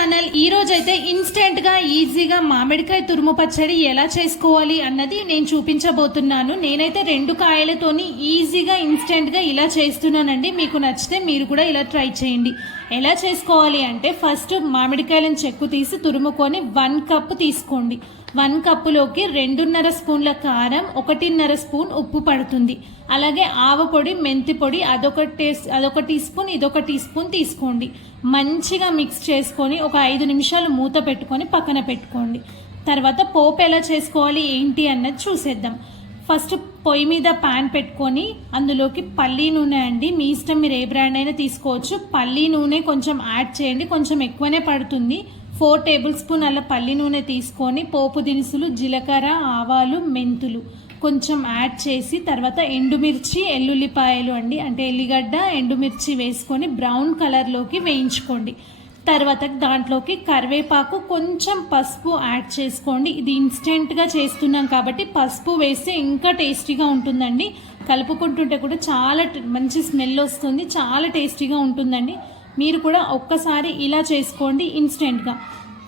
Channel. ఈ రోజైతే instant గా ఈజీగా మామిడికాయ తురుము పచ్చడి ఎలా చేసుకోవాలి అన్నది నేను చూపించబోతున్నాను. నేనైతే 2 కాయలతోని ఈజీగా ఇన్స్టెంట్ గా ఇలా చేస్తున్నానండి. మీకు నచ్చితే మీరు కూడా ఇలా ట్రై చేయండి. ఎలా చేసుకోవాలి అంటే ఫస్ట్ మామిడికాయలను చెక్కు తీసి తురుముకొని 1 కప్ తీసుకోండి. 1 కప్పులోకి 2.5 స్పూన్ల కారం, 1.5 స్పూన్ ఉప్పు పడుతుంది. అలాగే ఆవ పొడి, మెంతి పొడి అదొక టీ స్పూన్, ఇదొక టీ స్పూన్ తీసుకోండి. మంచిగా మిక్స్ చేసుకొని ఒక 5 నిమిషాలు మూత పెట్టుకొని పక్కన పెట్టుకోండి. తర్వాత పోపు ఎలా చేసుకోవాలి ఏంటి అన్నది చూసేద్దాం. ఫస్ట్ పొయ్యి మీద ప్యాన్ పెట్టుకొని అందులోకి పల్లీ నూనె అండి, మీ ఇష్టం, మీరు ఏ బ్రాండ్ అయినా తీసుకోవచ్చు. పల్లీ నూనె కొంచెం యాడ్ చేయండి, కొంచెం ఎక్కువనే పడుతుంది. 4 టేబుల్ స్పూన్ అలా పల్లి నూనె తీసుకొని పోపు దినుసులు, జీలకర్ర, ఆవాలు, మెంతులు కొంచెం యాడ్ చేసి తర్వాత ఎండుమిర్చి, ఎల్లుల్లిపాయలు అండి, అంటే ఎల్లిగడ్డ, ఎండుమిర్చి వేసుకొని బ్రౌన్ కలర్లోకి వేయించుకోండి. తర్వాత దాంట్లోకి కరివేపాకు, కొంచెం పసుపు యాడ్ చేసుకోండి. ఇది ఇన్స్టెంట్గా చేస్తున్నాం కాబట్టి పసుపు వేస్తే ఇంకా టేస్టీగా ఉంటుందండి. కలుపుకుంటుంటే కూడా చాలా మంచి స్మెల్ వస్తుంది, చాలా టేస్టీగా ఉంటుందండి. మీరు కూడా ఒక్కసారి ఇలా చేసుకోండి ఇన్స్టెంట్గా.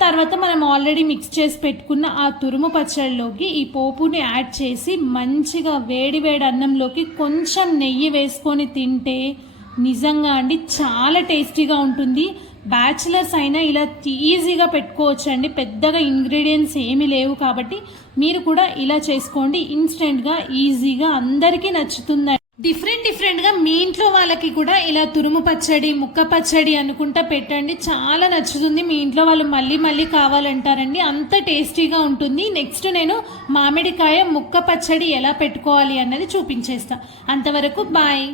తర్వాత మనం ఆల్రెడీ మిక్స్ చేసి పెట్టుకున్న ఆ తురుము పచ్చడిలోకి ఈ పోపుని యాడ్ చేసి మంచిగా వేడి వేడి అన్నంలోకి కొంచెం నెయ్యి వేసుకొని తింటే నిజంగా అండి చాలా టేస్టీగా ఉంటుంది. బ్యాచిలర్స్ అయినా ఇలా ఈజీగా పెట్టుకోవచ్చు అండి, పెద్దగా ఇంగ్రీడియంట్స్ ఏమీ లేవు కాబట్టి మీరు కూడా ఇలా చేసుకోండి. ఇన్స్టెంట్గా ఈజీగా అందరికీ నచ్చుతుంది. డిఫరెంట్గా మీ ఇంట్లో వాళ్ళకి కూడా ఇలా తురుము పచ్చడి, ముక్క పచ్చడి అనుకుంటా పెట్టండి, చాలా నచ్చుతుంది. మీ ఇంట్లో వాళ్ళు మళ్ళీ మళ్ళీ కావాలంటారండి, అంత టేస్టీగా ఉంటుంది. నెక్స్ట్ నేను మామిడికాయ ముక్క పచ్చడి ఎలా పెట్టుకోవాలి అన్నది చూపించేస్తా. అంతవరకు బాయ్.